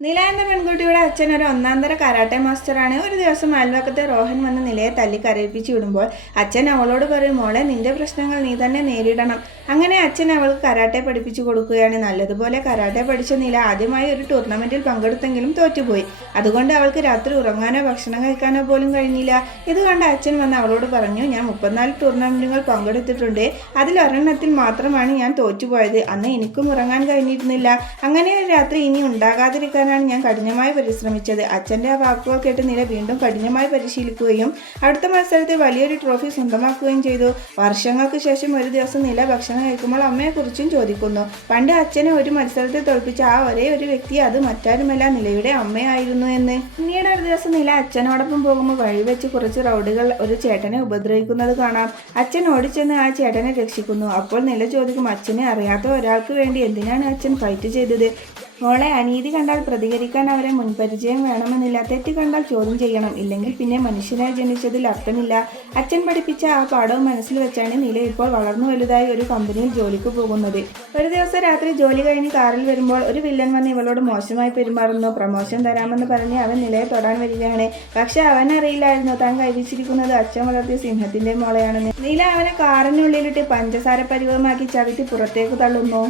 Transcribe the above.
നില എന്ന പെൺകുട്ടിയുടെ അച്ഛൻ ഒരു ഒന്നാന്തര കരാട്ടെ മാസ്റ്ററാണ്. ഒരു ദിവസം അയൽവക്കത്തെ റോഹൻ വന്ന് നിലയെ തല്ലി കരയിപ്പിച്ചു വിടുമ്പോൾ അച്ഛൻ അവളോട് പറയും, മോളെ നിന്റെ പ്രശ്നങ്ങൾ നീ തന്നെ നേരിടണം. അങ്ങനെ അച്ഛൻ അവൾക്ക് കരാട്ടെ പഠിപ്പിച്ചു കൊടുക്കുകയാണ്. നല്ലതുപോലെ കരാട്ടെ പഠിച്ച നില ആദ്യമായി ഒരു ടൂർണമെന്റിൽ പങ്കെടുത്തെങ്കിലും തോറ്റുപോയി. അതുകൊണ്ട് അവൾക്ക് രാത്രി ഉറങ്ങാനോ ഭക്ഷണം കഴിക്കാനോ പോലും കഴിഞ്ഞില്ല. ഇത് കണ്ട അച്ഛൻ വന്ന് അവളോട് പറഞ്ഞു, ഞാൻ 34 ടൂർണമെന്റുകൾ പങ്കെടുത്തിട്ടുണ്ട്, അതിൽ ഒരെണ്ണത്തിൽ മാത്രമാണ് ഞാൻ തോറ്റുപോയത്. അന്ന് എനിക്കും ഉറങ്ങാൻ കഴിഞ്ഞിരുന്നില്ല. അങ്ങനെ ഒരു രാത്രി ഇനി ഉണ്ടാകാതിരിക്കാൻ ഞാൻ കഠിനമായി പരിശ്രമിച്ചത്. അച്ഛൻ്റെ ആ വാക്കുകൾ കേട്ട് നില വീണ്ടും കഠിനമായി പരിശീലിക്കുകയും അടുത്ത മത്സരത്തിൽ വലിയൊരു ട്രോഫി സ്വന്തമാക്കുകയും ചെയ്തു. വർഷങ്ങൾക്ക് ശേഷം ഒരു ദിവസം നില ഭക്ഷണം കഴിക്കുമ്പോൾ അമ്മയെക്കുറിച്ചും ചോദിക്കുന്നു. പണ്ട് അച്ഛനെ ഒരു മത്സരത്തിൽ തോൽപ്പിച്ച ആ ഒരേ ഒരു വ്യക്തി അത് മറ്റാരുമല്ല, നിലയുടെ അമ്മയായിരുന്നു എന്ന്. പിന്നീട് ഒരു ദിവസം നില അച്ഛനോടൊപ്പം പോകുമ്പോൾ വഴിവെച്ച് കുറച്ച് റൗഡികൾ ഒരു ചേട്ടനെ ഉപദ്രവിക്കുന്നത് കാണാം. അച്ഛൻ ഓടിച്ചെന്ന് ആ ചേട്ടനെ രക്ഷിക്കുന്നു. അപ്പോൾ നില ചോദിക്കും, അച്ഛനെ അറിയാത്ത ഒരാൾക്ക് വേണ്ടി എന്തിനാണ് അച്ഛൻ ഫൈറ്റ് ചെയ്തത്? മോളെ, അനീതി കണ്ടാൽ പ്രതികരിക്കാൻ അവരെ മുൻപരിചയം വേണമെന്നില്ല. തെറ്റ് കണ്ടാൽ ചോദ്യം ചെയ്യണം, ഇല്ലെങ്കിൽ പിന്നെ മനുഷ്യനായി ജനിച്ചതിൽ അർത്ഥമില്ല. അച്ഛൻ പഠിപ്പിച്ച ആ പാഠവും മനസ്സിൽ വെച്ചാണ് നില ഇപ്പോൾ വളർന്നു വലുതായി ഒരു കമ്പനിയിൽ ജോലിക്ക് പോകുന്നത്. ഒരു ദിവസം രാത്രി ജോലി കഴിഞ്ഞ് കാറിൽ വരുമ്പോൾ ഒരു വില്ലൻ വന്ന് ഇവളോട് മോശമായി പെരുമാറുന്നു. പ്രമോഷൻ തരാമെന്ന് പറഞ്ഞ് അവൻ നിലയെ തൊടാൻ വരികയാണ്. പക്ഷെ അവനറിയില്ലായിരുന്നു താൻ കൈവച്ചിരിക്കുന്നത് അച്ഛൻ വളർത്തിയ സിംഹത്തിന്റെ മോളെയാണെന്ന്. നില അവനെ കാറിനുള്ളിലിട്ട് പഞ്ചസാര പരുവമാക്കി ചവിട്ടി പുറത്തേക്ക് തള്ളുന്നു.